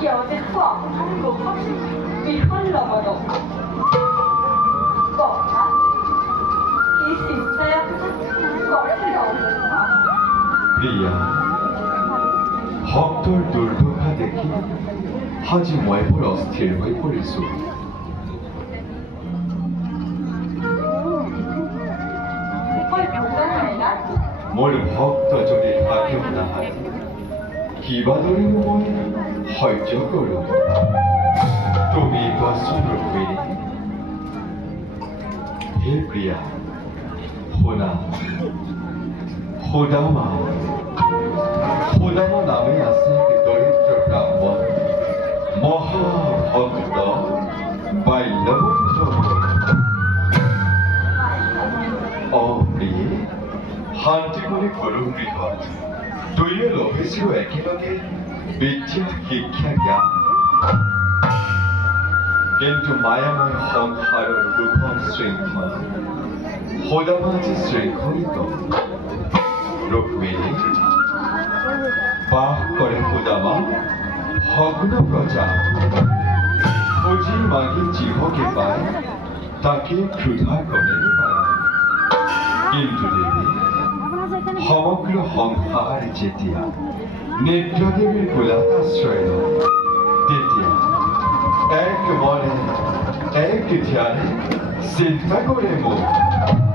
기어들고 아프고 위헌러머도 뻔한 이 심사야 뻔히 없는 প্ৰিয়া ভক্তৰ দুৰ্দশা দেখি আজি মই বৰ অস্থিৰ হৈ পৰিছো মোৰ ভক্ত যদি থাকিও নাহে কিবাদৰে মই সহ্য কৰোঁ তুমি কোৱাচোন ৰুক্মিণী হে প্ৰিয়া শুনা সুদামা সুদামা নামে আছে এক দৰিদ্ৰ ব্ৰাহ্মণ মহাভক্ত বাল্যভক্ত প্ৰিয়ে শান্তি বুলি সৰু গৃহত দুয়ো লভিছিলোঁ একেলগে বিদ্যা শিক্ষা জ্ঞান কিন্তু মায়াময় সংসাৰৰ দুখন শৃংখল সুদামা আজি শৃংখলিত ৰুক্মিণী বাস কৰে সুদামা ভগ্ন প্ৰজা খুজি মাগি যিহকে পায় তাকে ক্ষুধা কৰে কিন্তু দেৱী সমগ্ৰ সংসাৰ যেতিয়া নেত্ৰদেৱীৰ কোলাত আশ্ৰয় লয় তেতিয়া এক মনে এক ধ্যানে চিন্তা কৰে মোক